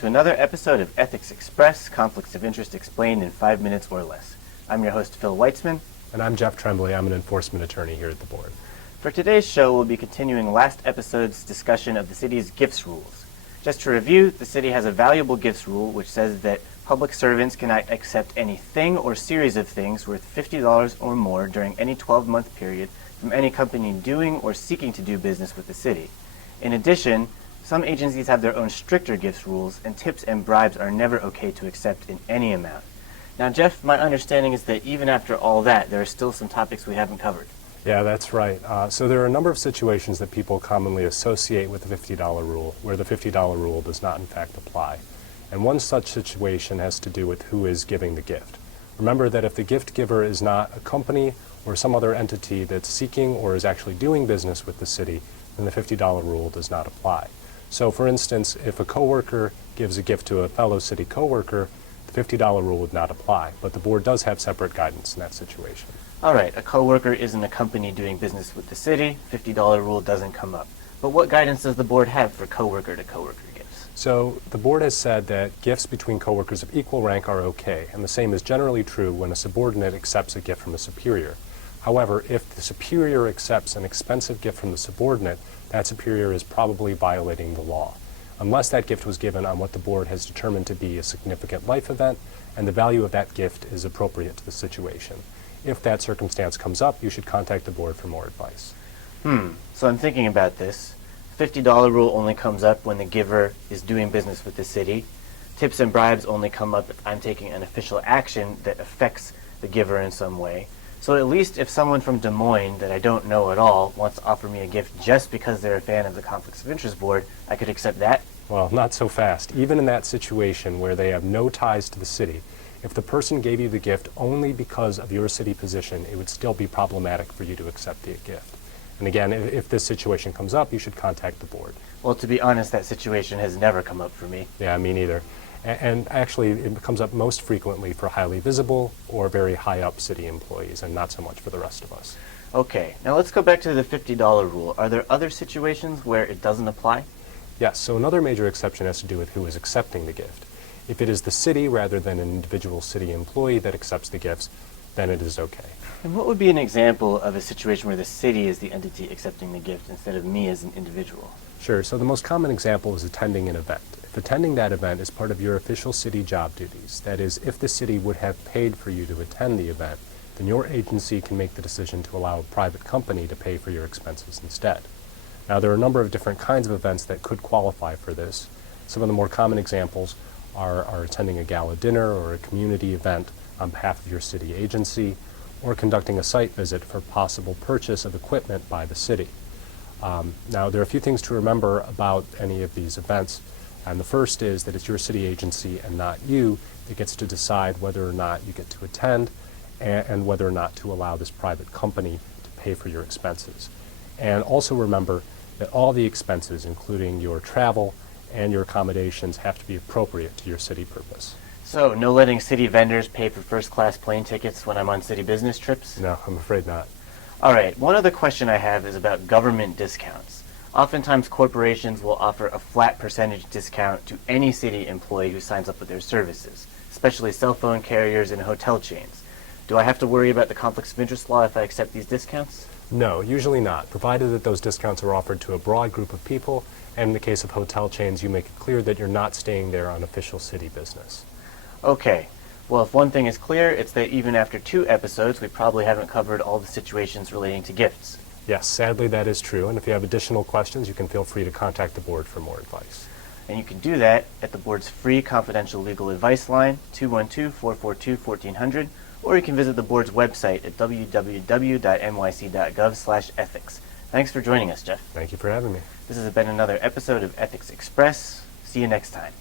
to another episode of Ethics Express, Conflicts of Interest Explained in 5 minutes or less. I'm your host, Phil Weitzman. And I'm Jeff Tremblay. I'm an enforcement attorney here at the board. For today's show, we'll be continuing last episode's discussion of the city's gifts rules. Just to review, the city has a valuable gifts rule which says that public servants cannot accept any thing or series of things worth $50 or more during any 12-month period from any company doing or seeking to do business with the city. In addition, some agencies have their own stricter gifts rules, and tips and bribes are never okay to accept in any amount. Now, Jeff, my understanding is that even after all that, there are still some topics we haven't covered. Yeah, that's right. So there are a number of situations that people commonly associate with the $50 rule, where the $50 rule does not in fact apply. And one such situation has to do with who is giving the gift. Remember that if the gift giver is not a company or some other entity that's seeking or is actually doing business with the city, then the $50 rule does not apply. So for instance, if a coworker gives a gift to a fellow city coworker, the $50 rule would not apply, but the board does have separate guidance in that situation. All right, a coworker isn't a company doing business with the city, $50 rule doesn't come up. But what guidance does the board have for coworker to coworker gifts? So the board has said that gifts between coworkers of equal rank are okay, and the same is generally true when a subordinate accepts a gift from a superior. However, if the superior accepts an expensive gift from the subordinate, that superior is probably violating the law, unless that gift was given on what the board has determined to be a significant life event, and the value of that gift is appropriate to the situation. If that circumstance comes up, you should contact the board for more advice. So I'm thinking about this. $50 rule only comes up when the giver is doing business with the city. Tips and bribes only come up if I'm taking an official action that affects the giver in some way. So at least if someone from Des Moines that I don't know at all wants to offer me a gift just because they're a fan of the Conflicts of Interest Board, I could accept that? Well, not so fast. Even in that situation where they have no ties to the city, if the person gave you the gift only because of your city position, it would still be problematic for you to accept the gift. And again, if this situation comes up, you should contact the board. Well, to be honest, that situation has never come up for me. Yeah, me neither. And actually, it comes up most frequently for highly visible or very high-up city employees, and not so much for the rest of us. Okay, now let's go back to the $50 rule. Are there other situations where it doesn't apply? Yes, so another major exception has to do with who is accepting the gift. If it is the city rather than an individual city employee that accepts the gifts, then it is okay. And what would be an example of a situation where the city is the entity accepting the gift instead of me as an individual? Sure, so the most common example is attending an event. If attending that event is part of your official city job duties, that is, if the city would have paid for you to attend the event, then your agency can make the decision to allow a private company to pay for your expenses instead. Now, there are a number of different kinds of events that could qualify for this. Some of the more common examples are attending a gala dinner or a community event on behalf of your city agency, or conducting a site visit for possible purchase of equipment by the city. Now, there are a few things to remember about any of these events, and the first is that it's your city agency and not you that gets to decide whether or not you get to attend and whether or not to allow this private company to pay for your expenses. And also remember that all the expenses, including your travel and your accommodations, have to be appropriate to your city purpose. So, no letting city vendors pay for first-class plane tickets when I'm on city business trips? No, I'm afraid not. All right, one other question I have is about government discounts. Oftentimes, corporations will offer a flat percentage discount to any city employee who signs up with their services, especially cell phone carriers and hotel chains. Do I have to worry about the conflicts of interest law if I accept these discounts? No, usually not, provided that those discounts are offered to a broad group of people, and in the case of hotel chains, you make it clear that you're not staying there on official city business. Okay, well, if one thing is clear, it's that even after 2 episodes, we probably haven't covered all the situations relating to gifts. Yes, sadly that is true, and if you have additional questions, you can feel free to contact the board for more advice. And you can do that at the board's free confidential legal advice line, 212-442-1400, or you can visit the board's website at www.nyc.gov/ethics. Thanks for joining us, Jeff. Thank you for having me. This has been another episode of Ethics Express. See you next time.